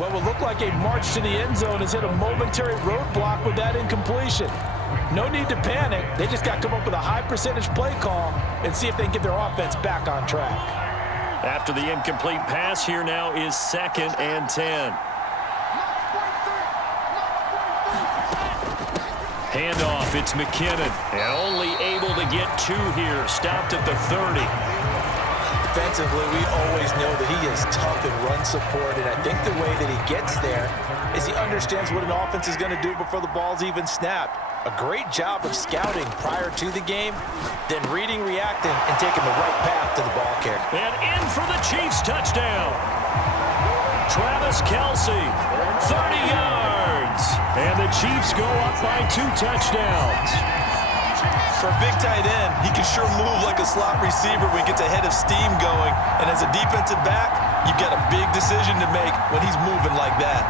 What will look like a march to the end zone has hit a momentary roadblock with that incompletion. No need to panic. They just got to come up with a high percentage play call and see if they can get their offense back on track. After the incomplete pass, here now is 2nd and 10. Handoff, it's McKinnon. And only able to get 2 here. Stopped at the 30. Defensively, we always know that he is tough in run support, and I think the way that he gets there is he understands what an offense is going to do before the ball's even snapped. A great job of scouting prior to the game, then reading, reacting, and taking the right path to the ball carrier. And in for the Chiefs touchdown. Travis Kelce, 30 yards. And the Chiefs go up by 2 touchdowns. For a big tight end, he can sure move like a slot receiver when he gets a head of steam going. And as a defensive back, you've got a big decision to make when he's moving like that.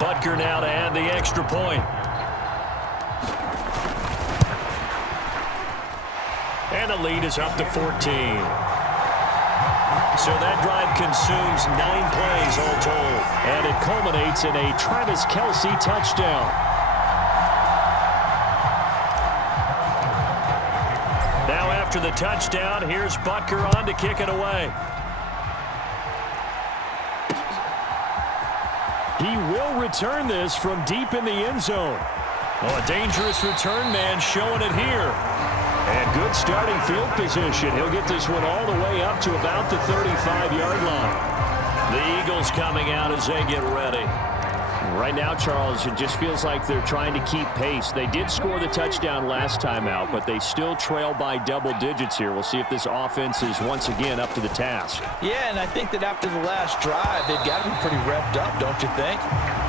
Butker now to add the extra point. And the lead is up to 14. So that drive consumes 9 plays all told. And it culminates in a Travis Kelce touchdown. Now after the touchdown, here's Butker on to kick it away. He will return this from deep in the end zone. Oh, a dangerous return man showing it here. And good starting field position. He'll get this one all the way up to about the 35-yard line. The Eagles coming out as they get ready. Right now, Charles, it just feels like they're trying to keep pace. They did score the touchdown last time out, but they still trail by double digits here. We'll see if this offense is once again up to the task. Yeah, and I think that after the last drive, they've got to be pretty revved up, don't you think?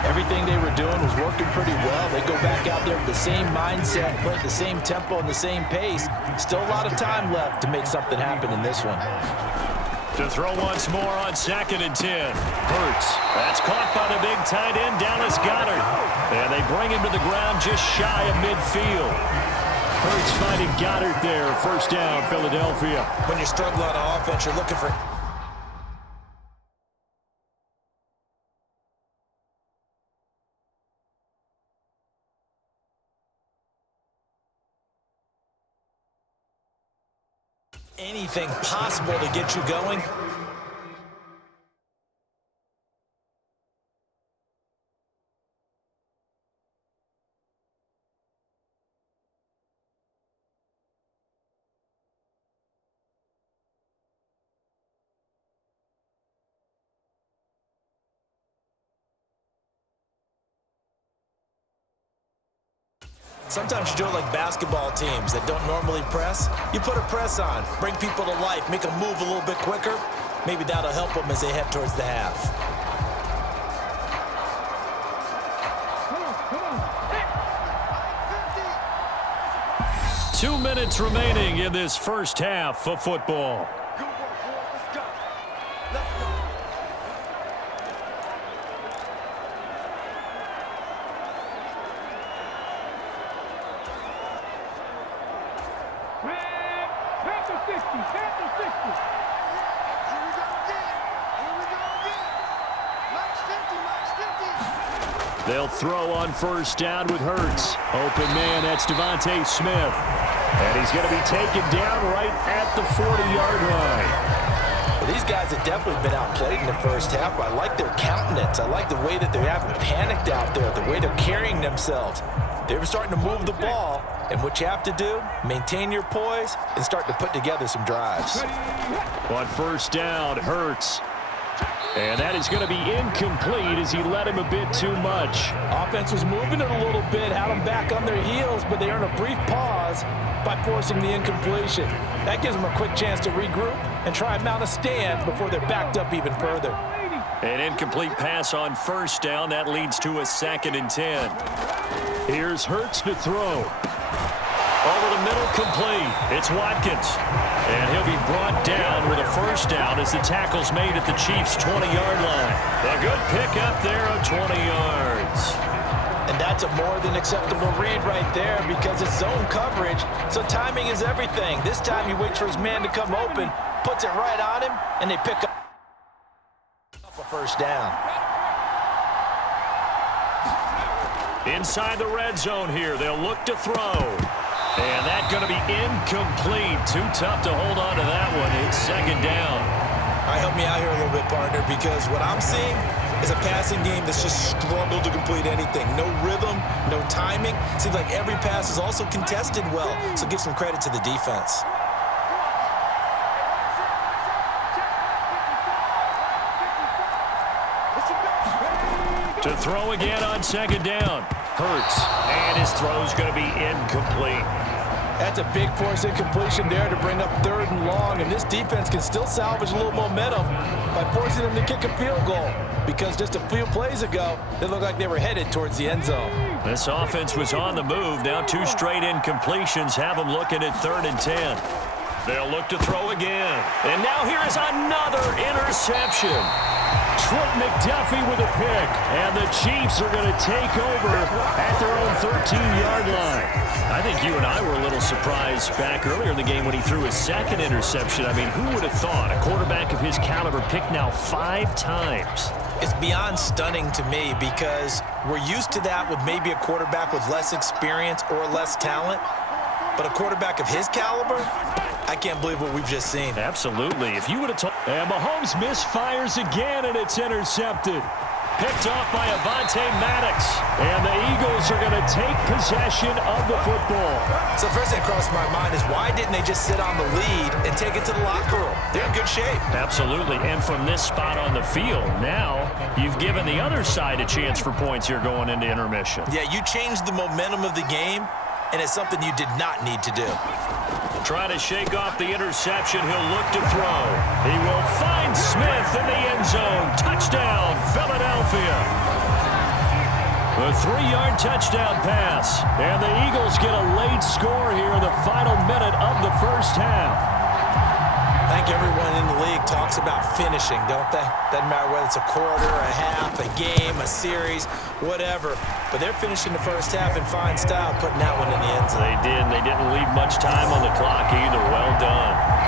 Everything they were doing was working pretty well. They go back out there with the same mindset, play at the same tempo and the same pace. Still a lot of time left to make something happen in this one. To throw once more on 2nd and 10. Hurts. That's caught by the big tight end, Dallas Goedert. And they bring him to the ground just shy of midfield. Hurts finding Goedert there. First down, Philadelphia. When you're struggling on offense, you're looking for anything possible to get you going. Sometimes you do it like basketball teams that don't normally press. You put a press on, bring people to life, make them move a little bit quicker. Maybe that'll help them as they head towards the half. 2 minutes remaining in this first half of football. They'll throw on first down with Hurts. Open man, that's Devontae Smith. And he's going to be taken down right at the 40-yard line. Well, these guys have definitely been outplayed in the first half, but I like their countenance. I like the way that they haven't panicked out there, the way they're carrying themselves. They're starting to move the ball, and what you have to do, maintain your poise and start to put together some drives. On first down, Hurts. And that is going to be incomplete as he led him a bit too much. Offense was moving it a little bit, had them back on their heels, but they earned a brief pause by forcing the incompletion. That gives them a quick chance to regroup and try and mount a stand before they're backed up even further. An incomplete pass on first down. That leads to a 2nd and 10. Here's Hurts to throw. Over the middle, complete. It's Watkins. And he'll be brought down with a first down as the tackle's made at the Chiefs' 20-yard line. A good pickup there 20 yards. And that's a more than acceptable read right there because it's zone coverage, so timing is everything. This time he waits for his man to come open, puts it right on him, and they pick up a first down. Inside the red zone here, they'll look to throw. And that's going to be incomplete. Too tough to hold on to that one. It's second down. All right, help me out here a little bit, partner, because what I'm seeing is a passing game that's just struggled to complete anything. No rhythm, no timing. Seems like every pass is also contested well, so give some credit to the defense. To throw again on second down. Hurts, and his throw's going to be incomplete. That's a big force incompletion there to bring up 3rd and long, and this defense can still salvage a little momentum by forcing them to kick a field goal because just a few plays ago, they looked like they were headed towards the end zone. This offense was on the move. Now 2 straight incompletions have them looking at 3rd and 10. They'll look to throw again. And now here is another interception. Trent McDuffie with a pick, and the Chiefs are going to take over at their own 13-yard line. I think you and I were a little surprised back earlier in the game when he threw his 2nd interception. I mean, who would have thought a quarterback of his caliber picked now 5 times? It's beyond stunning to me because we're used to that with maybe a quarterback with less experience or less talent. But a quarterback of his caliber, I can't believe what we've just seen. Absolutely. If you would have told... And Mahomes misfires again, and it's intercepted. Picked off by Avonte Maddox. And the Eagles are going to take possession of the football. So the first thing that crossed my mind is why didn't they just sit on the lead and take it to the locker room? They're in good shape. Absolutely. And from this spot on the field, now you've given the other side a chance for points here going into intermission. Yeah, you changed the momentum of the game, and it's something you did not need to do. Trying to shake off the interception. He'll look to throw. He will find Smith in the end zone. Touchdown, Philadelphia. A 3-yard touchdown pass. And the Eagles get a late score here in the final minute of the first half. I think everyone in the league talks about finishing, don't they? Doesn't matter whether it's a quarter, a half, a game, a series, whatever. But they're finishing the first half in fine style, putting that one in the end zone. They did, and they didn't leave much time on the clock either. Well done.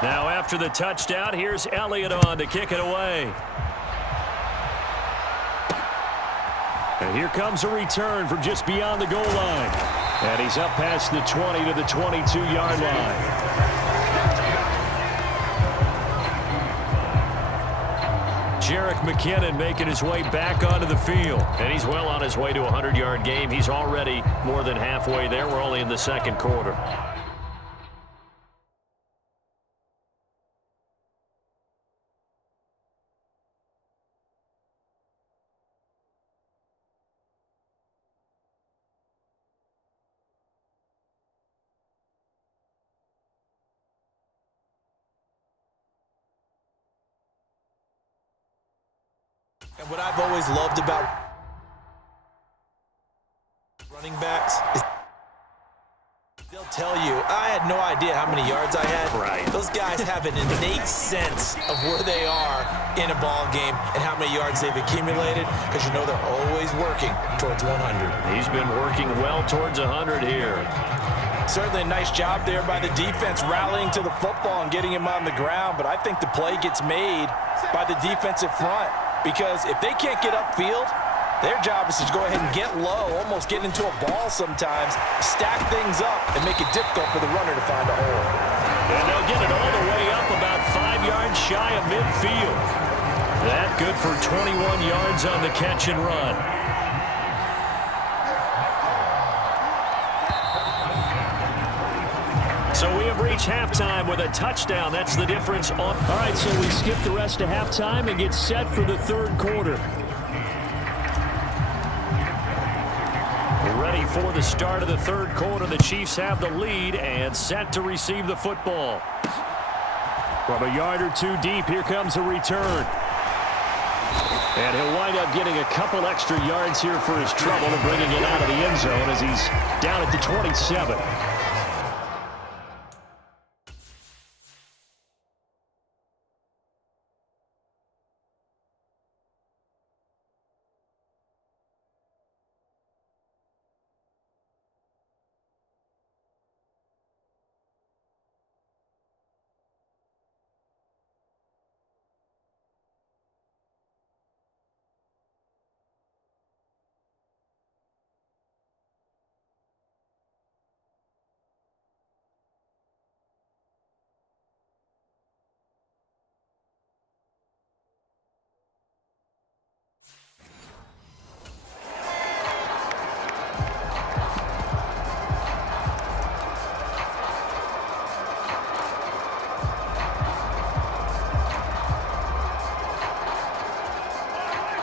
Now after the touchdown, here's Elliott on to kick it away. And here comes a return from just beyond the goal line. And he's up past the 20 to the 22-yard line. Jerick McKinnon making his way back onto the field. And he's well on his way to a 100-yard game. He's already more than halfway there. We're only in the second quarter. And what I've always loved about running backs is they'll tell you, I had no idea how many yards I had. Right. Those guys have an innate sense of where they are in a ball game and how many yards they've accumulated, because you know they're always working towards 100. He's been working well towards 100 here. Certainly a nice job there by the defense rallying to the football and getting him on the ground, but I think the play gets made by the defensive front. Because if they can't get upfield, their job is to go ahead and get low, almost get into a ball sometimes, stack things up, and make it difficult for the runner to find a hole. And they'll get it all the way up about 5 yards shy of midfield. That good for 21 yards on the catch and run. So we have reached halftime with a touchdown. That's the difference. All right, so we skip the rest of halftime and get set for the third quarter. We're ready for the start of the third quarter. The Chiefs have the lead and set to receive the football. From a yard or two deep, here comes a return. And he'll wind up getting a couple extra yards here for his trouble and bringing it out of the end zone as he's down at the 27.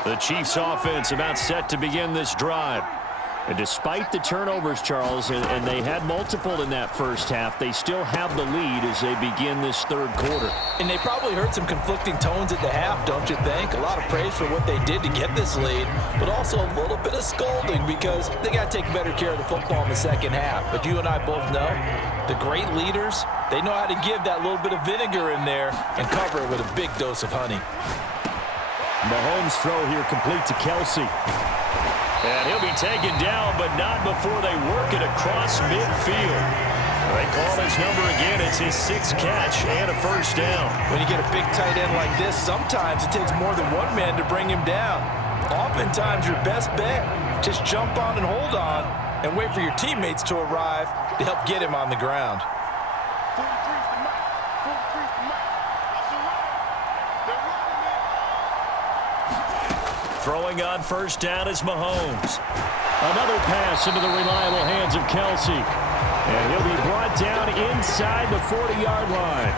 The Chiefs offense about set to begin this drive. And despite the turnovers, Charles, and they had multiple in that first half, they still have the lead as they begin this third quarter. And they probably heard some conflicting tones at the half, don't you think? A lot of praise for what they did to get this lead, but also a little bit of scolding because they got to take better care of the football in the second half. But you and I both know the great leaders, they know how to give that little bit of vinegar in there and cover it with a big dose of honey. Mahomes' throw here complete to Kelsey. And he'll be taken down, but not before they work it across midfield. They call his number again. It's his sixth catch and a first down. When you get a big tight end like this, sometimes it takes more than one man to bring him down. Oftentimes, your best bet, just jump on and hold on and wait for your teammates to arrive to help get him on the ground. Throwing on first down is Mahomes. Another pass into the reliable hands of Kelsey. And he'll be brought down inside the 40-yard line.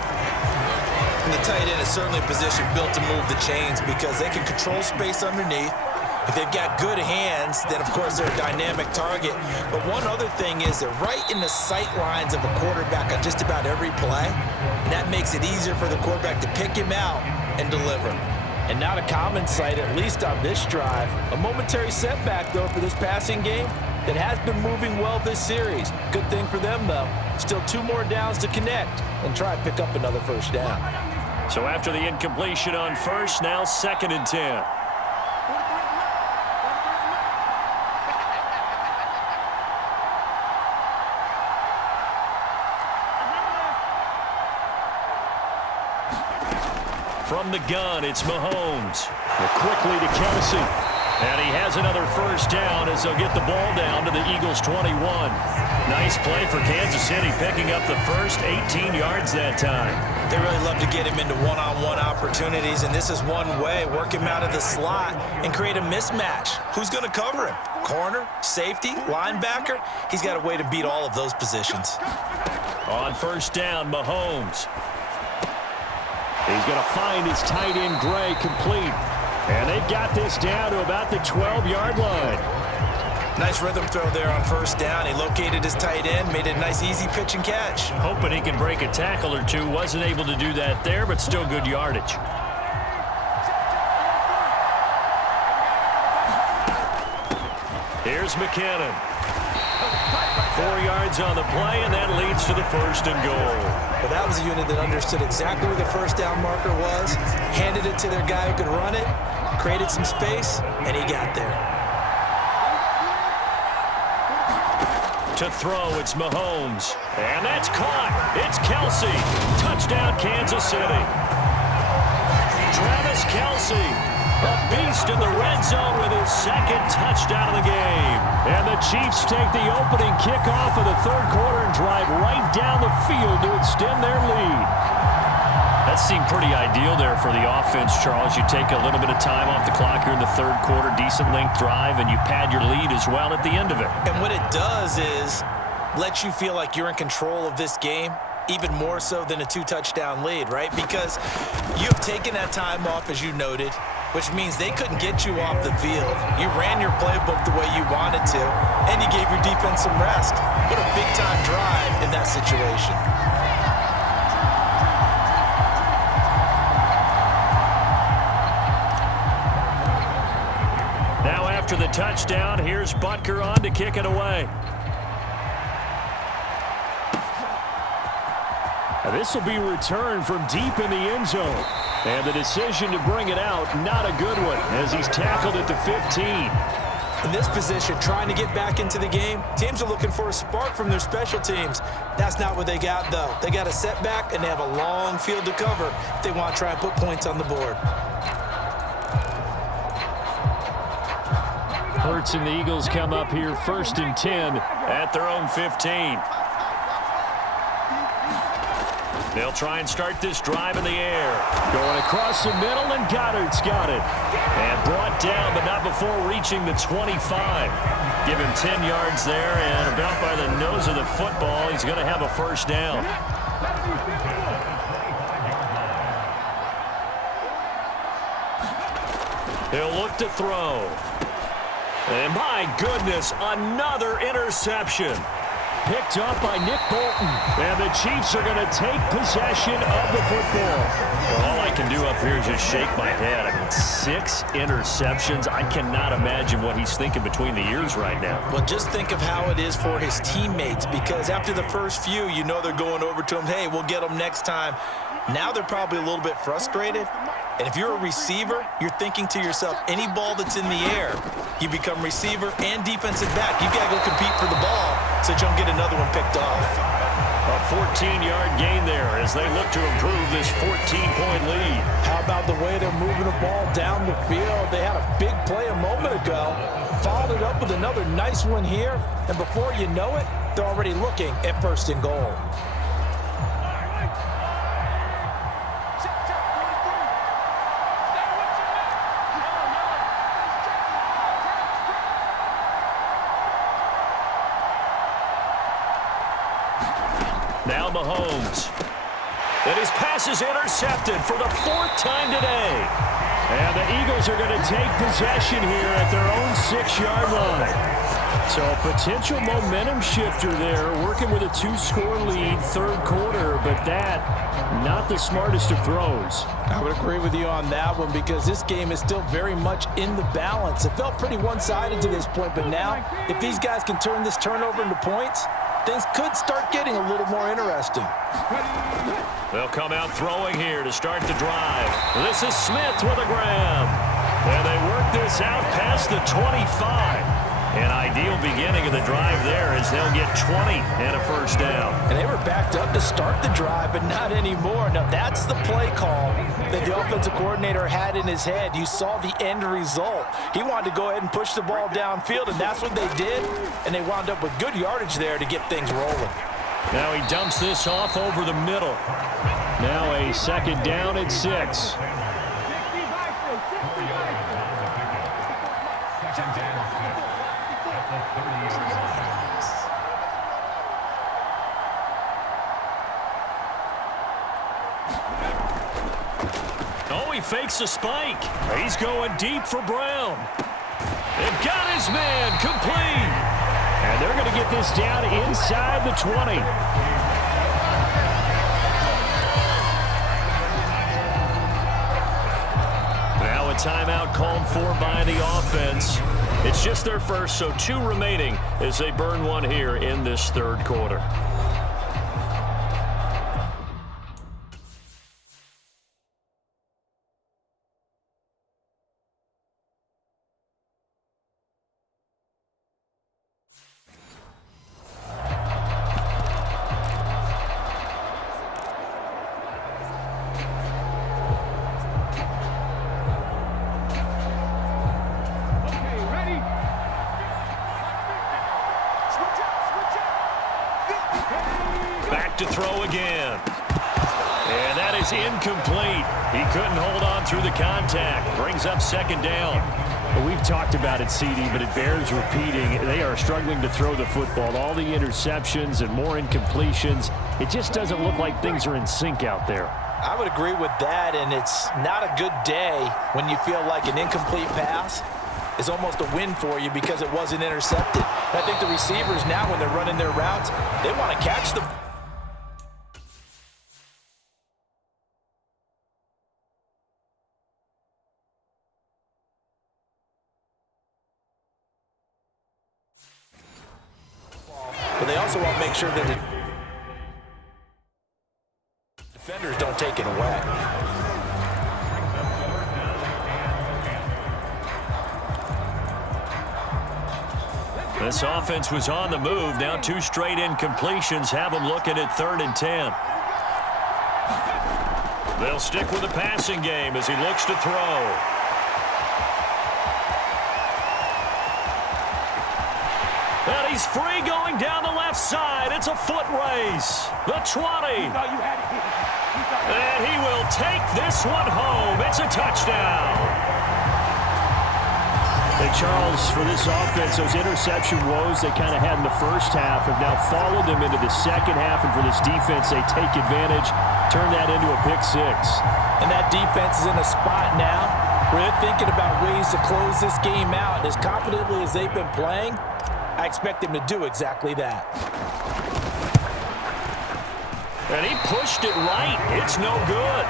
And the tight end is certainly a position built to move the chains because they can control space underneath. If they've got good hands, then of course they're a dynamic target. But one other thing is they're right in the sight lines of a quarterback on just about every play. And that makes it easier for the quarterback to pick him out and deliver. And not a common sight, at least on this drive. A momentary setback, though, for this passing game that has been moving well this series. Good thing for them, though. Still 2 more downs to connect and try and pick up another first down. So after the incompletion on first, now 2nd and 10. From the gun, it's Mahomes. Quickly to Kelsey. And he has another first down as they'll get the ball down to the Eagles' 21. Nice play for Kansas City, picking up the first 18 yards that time. They really love to get him into one-on-one opportunities, and this is one way. Work him out of the slot and create a mismatch. Who's going to cover him? Corner, safety, linebacker? He's got a way to beat all of those positions. On first down, Mahomes. He's going to find his tight end, Gray, complete. And they've got this down to about the 12-yard line. Nice rhythm throw there on first down. He located his tight end, made it a nice, easy pitch and catch. Hoping he can break a tackle or two. Wasn't able to do that there, but still good yardage. Here's McKinnon. 4 yards on the play, and that leads to the first and goal. Well, that was a unit that understood exactly where the first down marker was, handed it to their guy who could run it, created some space, and he got there. To throw, it's Mahomes. And that's caught. It's Kelsey. Touchdown, Kansas City. Travis Kelsey, a beast in the red zone with his second touchdown of the game. And the Chiefs take the opening kickoff of the third quarter and drive right down the field to extend their lead. That seemed pretty ideal there for the offense, Charles. You take a little bit of time off the clock here in the third quarter, decent length drive, and you pad your lead as well at the end of it. And what it does is let you feel like you're in control of this game, even more so than a 2-touchdown lead, right? Because you've taken that time off, as you noted, which means they couldn't get you off the field. You ran your playbook the way you wanted to, and you gave your defense some rest. What a big-time drive in that situation. Now after the touchdown, here's Butker on to kick it away. This will be returned from deep in the end zone. And the decision to bring it out, not a good one, as he's tackled at the 15. In this position, trying to get back into the game, teams are looking for a spark from their special teams. That's not what they got, though. They got a setback, and they have a long field to cover if they want to try and put points on the board. Hurts and the Eagles come up here 1st and 10 at their own 15. They'll try and start this drive in the air. Going across the middle, and Goddard's got it. And brought down, but not before reaching the 25. Give him 10 yards there, and about by the nose of the football, he's going to have a first down. He'll look to throw. And my goodness, another interception. Picked up by Nick Bolton. And the Chiefs are going to take possession of the football. Well, all I can do up here is just shake my head. I mean, 6 interceptions. I cannot imagine what he's thinking between the ears right now. Well, just think of how it is for his teammates, because after the first few, you know they're going over to him, hey, we'll get them next time. Now they're probably a little bit frustrated. And if you're a receiver, you're thinking to yourself, any ball that's in the air, you become receiver and defensive back. You got to go compete for the ball so that you don't get another one picked off. A 14-yard gain there as they look to improve this 14-point lead. How about the way they're moving the ball down the field? They had a big play a moment ago, followed it up with another nice one here, and before you know it, they're already looking at 1st and goal. Now Mahomes. And his pass is intercepted for the 4th time today. And the Eagles are going to take possession here at their own 6-yard line. So a potential momentum shifter there, working with a 2-score lead, third quarter, but that, not the smartest of throws. I would agree with you on that one, because this game is still very much in the balance. It felt pretty one-sided to this point, but now, if these guys can turn this turnover into points, things could start getting a little more interesting. They'll come out throwing here to start the drive. This is Smith with a grab. And they work this out past the 25. And ideal beginning of the drive there as they'll get 20 and a first down. And they were backed up to start the drive, but not anymore. Now, that's the play call that the offensive coordinator had in his head. You saw the end result. He wanted to go ahead and push the ball downfield, and that's what they did, and they wound up with good yardage there to get things rolling. Now he dumps this off over the middle. Now a second down at 6. Oh, he fakes a spike. He's going deep for Brown. They've got his man complete. And they're going to get this down inside the 20. Now a timeout called for by the offense. It's just their first, so 2 remaining as they burn one here in this third quarter. To throw again. And that is incomplete. He couldn't hold on through the contact. Brings up second down. We've talked about it, CD, but it bears repeating. They are struggling to throw the football. All the interceptions and more incompletions. It just doesn't look like things are in sync out there. I would agree with that, and it's not a good day when you feel like an incomplete pass is almost a win for you because it wasn't intercepted. And I think the receivers now, when they're running their routes, they want to catch the but they also want to make sure that the defenders don't take it away. This offense was on the move. Now 2 straight incompletions have them looking at 3rd and 10. They'll stick with the passing game as he looks to throw. And he's free going down the left side. It's a foot race. The 20. And he will take this one home. It's a touchdown. Hey, Charles, for this offense, those interception woes they kind of had in the first half have now followed them into the second half. And for this defense, they take advantage, turn that into a pick 6. And that defense is in a spot now where they're thinking about ways to close this game out. And as confidently as they've been playing, I expect him to do exactly that. And he pushed it right. It's no good.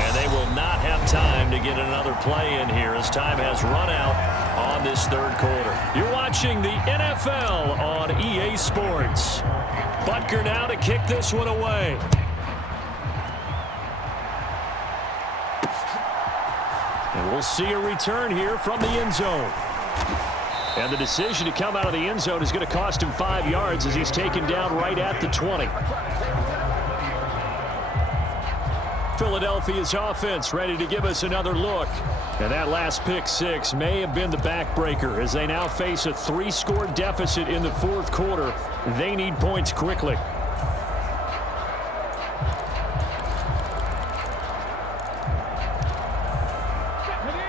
And they will not have time to get another play in here as time has run out on this third quarter. You're watching the NFL on EA Sports. Butker now to kick this one away. And we'll see a return here from the end zone. And the decision to come out of the end zone is going to cost him 5 yards as he's taken down right at the 20. Philadelphia's offense ready to give us another look. And that last pick 6 may have been the backbreaker as they now face a 3-score deficit in the fourth quarter. They need points quickly.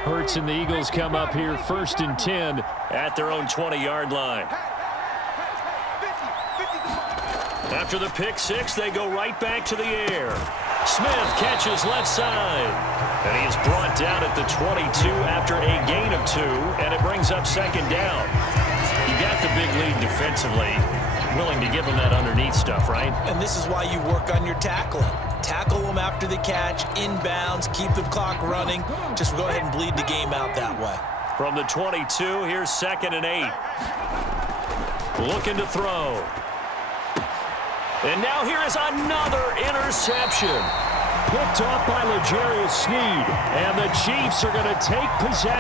Hurts and the Eagles come up here 1st and 10 at their own 20-yard line. After the pick 6, they go right back to the air. Smith catches left side. And he is brought down at the 22 after a gain of 2, and it brings up second down. You got the big lead defensively. Willing to give them that underneath stuff, right? And this is why you work on your tackling. Tackle them after the catch, inbounds, keep the clock running. Just go ahead and bleed the game out that way. From the 22, here's 2nd and 8. Looking to throw. And now here is another interception. Picked off by L'Jarius Sneed. And the Chiefs are going to take possession.